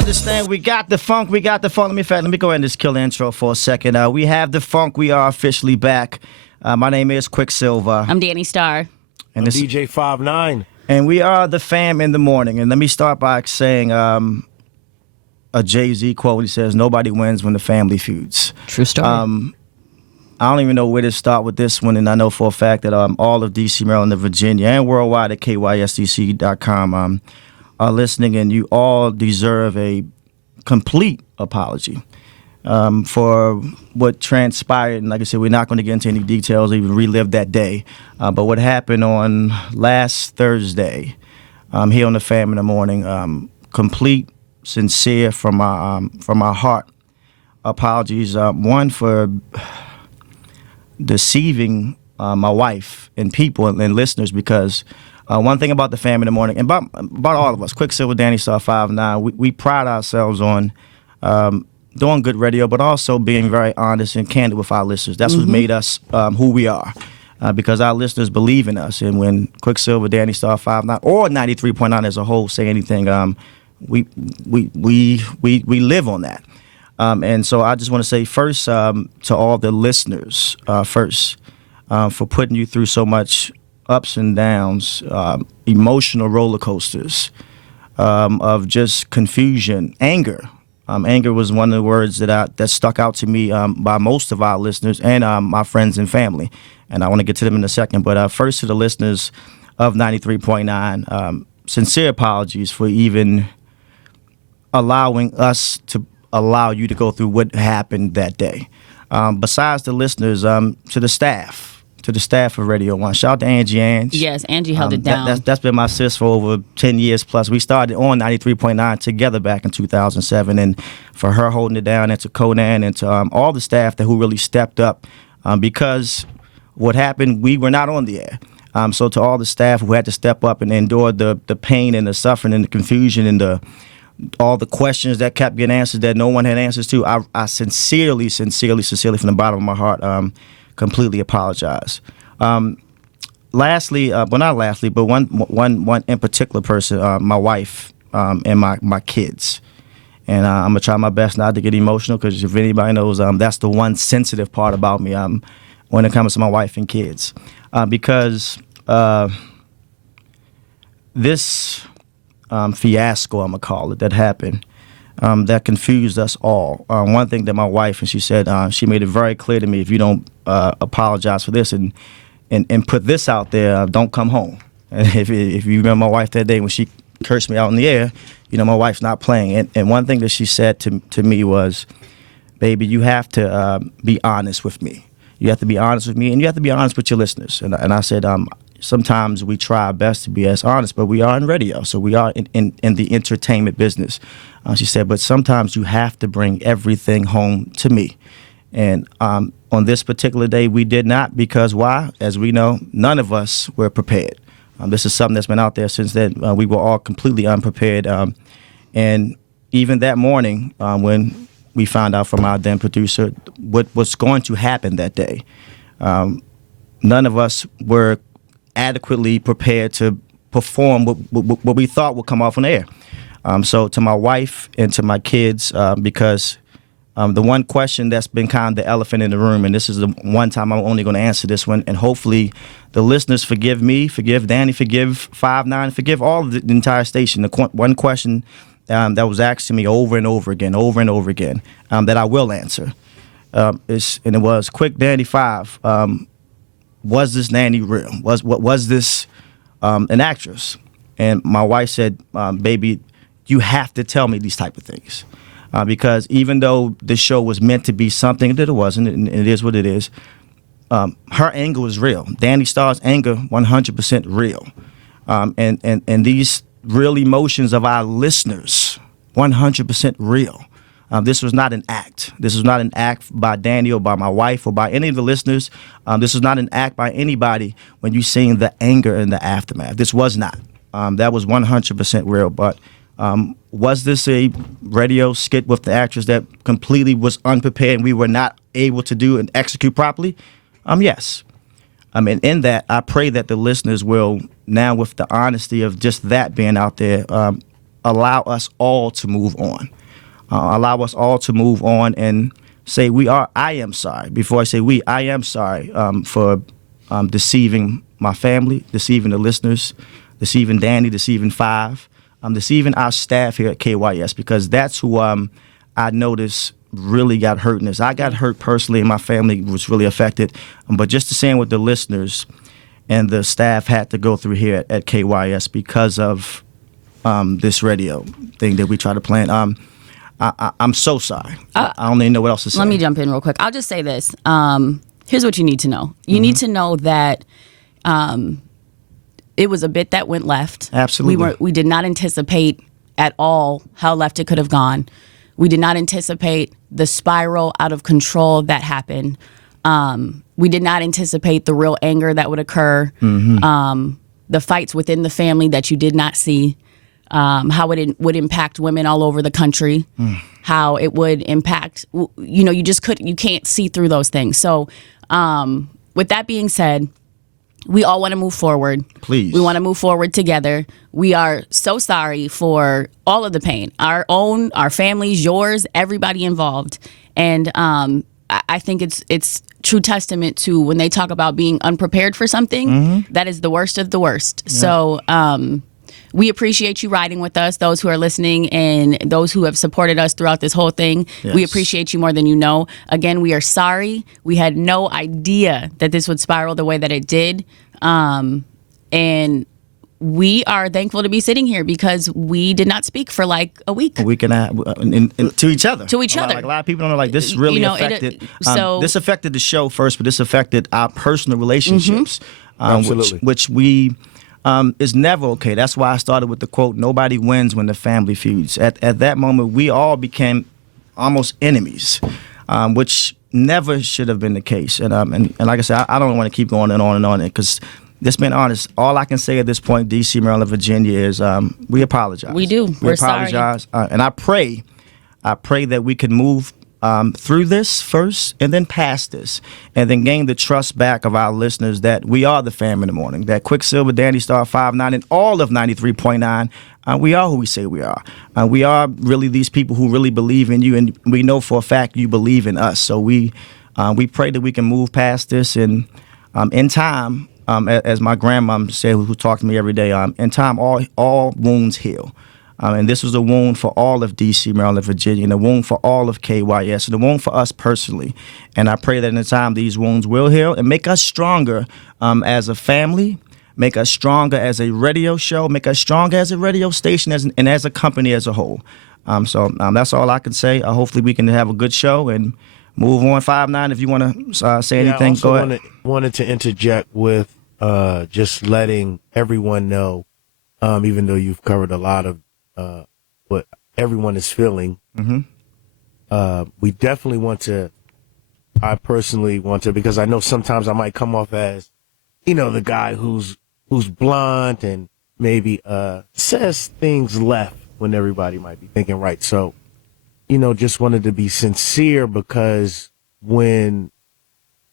understand. We got the funk. We got the funk. Let me go ahead and just kill the intro for a second. We have the funk. We are officially back. My name is Quicksilver. I'm Danny Starr. And I'm DJ 5'9". And we are the fam in the morning. And let me start by saying a Jay-Z quote. He says, "Nobody wins when the family feuds." True story. I don't even know where to start with this one, and I know for a fact that all of D.C., Maryland, and Virginia, and worldwide at kysdc.com are listening, and you all deserve a complete apology for what transpired. And like I said, we're not going to get into any details, even relive that day. But what happened on last Thursday here on the Fam in the Morning, complete, sincere from our heart apologies. One, for deceiving my wife and people and listeners, because one thing about the Fam in the Morning, and about all of us, Quicksilver, Danny Star 5'9", we pride ourselves on doing good radio, but also being very honest and candid with our listeners. That's what made us who we are, because our listeners believe in us. And when Quicksilver, Danny Star 5'9", or 93.9 as a whole say anything, we live on that. And so I just want to say first to all the listeners, for putting you through so much ups and downs, emotional roller coasters of just confusion, anger. Anger was one of the words that stuck out to me by most of our listeners and my friends and family. And I want to get to them in a second. But first to the listeners of 93.9, sincere apologies for even allowing us to allow you to go through what happened that day. Besides the listeners, to the staff of Radio 1. Shout out to Angie. Yes, Angie held it down. That's been my sis for over 10 years plus. We started on 93.9 together back in 2007, and for her holding it down, and to Conan, and to all the staff who really stepped up, because what happened, we were not on the air. So to all the staff who had to step up and endure the pain and the suffering and the confusion and all the questions that kept getting answered that no one had answers to, I sincerely from the bottom of my heart, completely apologize. Lastly, well, not lastly, but one in particular person, my wife and my kids. And I'm gonna try my best not to get emotional, because if anybody knows, that's the one sensitive part about me when it comes to my wife and kids, because this fiasco, I'm gonna call it, that happened, that confused us all. One thing that my wife, and she said, she made it very clear to me, if you don't apologize for this and put this out there, don't come home. And if you remember my wife that day when she cursed me out in the air, my wife's not playing. And one thing that she said to me was, "Baby, you have to be honest with me. You have to be honest with me, and you have to be honest with your listeners." And I said, sometimes we try our best to be as honest, but we are in radio, so we are in the entertainment business. She said, "But sometimes you have to bring everything home to me." And on this particular day, we did not, because why? As we know, none of us were prepared. This is something that's been out there since then. We were all completely unprepared. And even that morning, when we found out from our then producer what was going to happen that day, none of us were adequately prepared to perform what we thought would come off on air. So to my wife and to my kids, because the one question that's been kind of the elephant in the room, and this is the one time I'm only going to answer this one, and hopefully the listeners forgive me, forgive Danny, forgive 5'9", forgive all of the entire station. The one question that was asked to me over and over again, that I will answer, and it was, "Quick, Danny 5, was this nanny real? Was this an actress?" And my wife said, "Baby, you have to tell me these type of things." Because even though the show was meant to be something that it wasn't, and it is what it is, her anger was real. Danny Starr's anger, 100% real. And these real emotions of our listeners, 100% real. This was not an act. This was not an act by Danny or by my wife or by any of the listeners. This was not an act by anybody when you seen the anger in the aftermath. This was not. That was 100% real. But was this a radio skit with the actress that completely was unprepared and we were not able to do and execute properly? Yes. And in that, I pray that the listeners will now, with the honesty of just that being out there, allow us all to move on. Allow us all to move on and say I am sorry. Before I say we, I am sorry for deceiving my family, deceiving the listeners, deceiving Danny, deceiving Five, deceiving our staff here at KYS, because that's who I noticed really got hurt in this. I got hurt personally, and my family was really affected. But just the same with the listeners and the staff had to go through here at KYS because of this radio thing that we try to plan. I'm so sorry. I don't even know what else to say. Let me jump in real quick. I'll just say this. Here's what you need to know. You need to know that it was a bit that went left. Absolutely. We did not anticipate at all how left it could have gone. We did not anticipate the spiral out of control that happened. We did not anticipate the real anger that would occur, the fights within the family that you did not see, how it would impact women all over the country, how it would impact, you can't see through those things. So with that being said, we all want to move forward. Please. We want to move forward together. We are so sorry for all of the pain, our own, our families, yours, everybody involved. And I think it's true testament to when they talk about being unprepared for something, that is the worst of the worst. Yeah. So we appreciate you riding with us, those who are listening and those who have supported us throughout this whole thing. Yes. We appreciate you more than you know. Again, we are sorry. We had no idea that this would spiral the way that it did. And we are thankful to be sitting here because we did not speak for like a week. A week and a half to each other. To each other. Like a lot of people don't know, like this really affected. This affected the show first, but this affected our personal relationships. Absolutely. Which we... is never okay. That's why I started with the quote, nobody wins when the family feuds. At that moment, we all became almost enemies, which never should have been the case. And like I said, I don't want to keep going and on because, just being honest, all I can say at this point, D.C., Maryland, Virginia, is we apologize. We do. We apologize. And I pray that we can move through this first and then past this and then gain the trust back of our listeners that we are the fam in the morning, that Quicksilver, Danny Star 5'9", and all of 93.9, we are who we say we are. We are really these people who really believe in you, and we know for a fact you believe in us. So we pray that we can move past this, and in time, as my grandma said, who talked to me every day, in time, all wounds heal. And this was a wound for all of D.C., Maryland, Virginia, and a wound for all of KYS, and a wound for us personally. And I pray that in the time these wounds will heal and make us stronger as a family, make us stronger as a radio show, make us stronger as a radio station and as a company as a whole. So that's all I can say. Hopefully we can have a good show and move on. 5'9", if you want to say anything, go ahead. Wanted to interject with just letting everyone know, even though you've covered a lot of what everyone is feeling. We definitely I personally want to, because I know sometimes I might come off as, the guy who's blunt and maybe says things left when everybody might be thinking right. So, just wanted to be sincere, because when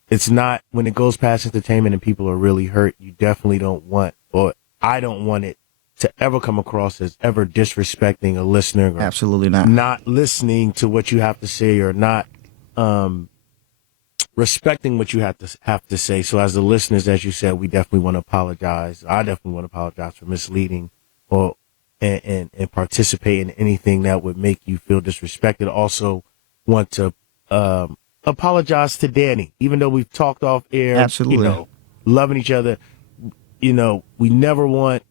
it goes past entertainment and people are really hurt, you definitely don't want, or I don't want it to ever come across as ever disrespecting a listener. Or absolutely not. Not listening to what you have to say, or not respecting what you have to say. So as the listeners, as you said, we definitely want to apologize. I definitely want to apologize for misleading and participate in anything that would make you feel disrespected. Also want to apologize to Danny, even though we've talked off air. Absolutely. Loving each other. We never want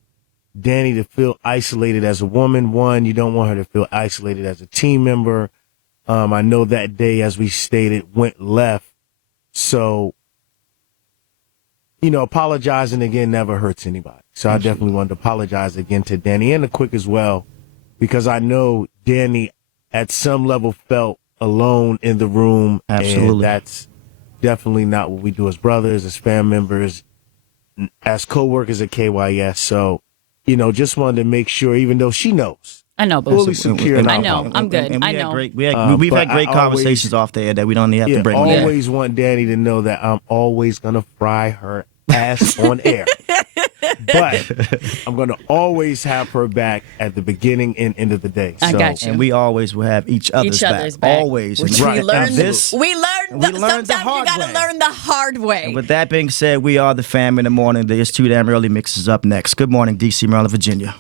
Danny to feel isolated as a woman. One, you don't want her to feel isolated as a team member. I know that day, as we stated, went left. So, apologizing again never hurts anybody. So I definitely wanted to apologize again to Danny and the Quick as well, because I know Danny at some level felt alone in the room. Absolutely. And that's definitely not what we do as brothers, as fam members, as co-workers at KYS. So, just wanted to make sure, even though she knows. I know, but fully secure. I know, I'm good. I know. We've had great conversations off the air that we don't have to bring. Always want Danny to know that I'm always gonna fry her ass on air. But I'm going to always have her back at the beginning and end of the day. I got you. And we always will have each other's back. Always. Which And we learned. this, We learned. Sometimes the you hard got to way. learn the hard way. And with that being said, we are the family in the morning. There's Too Damn Early mixes up next. Good morning, DC, Maryland, Virginia.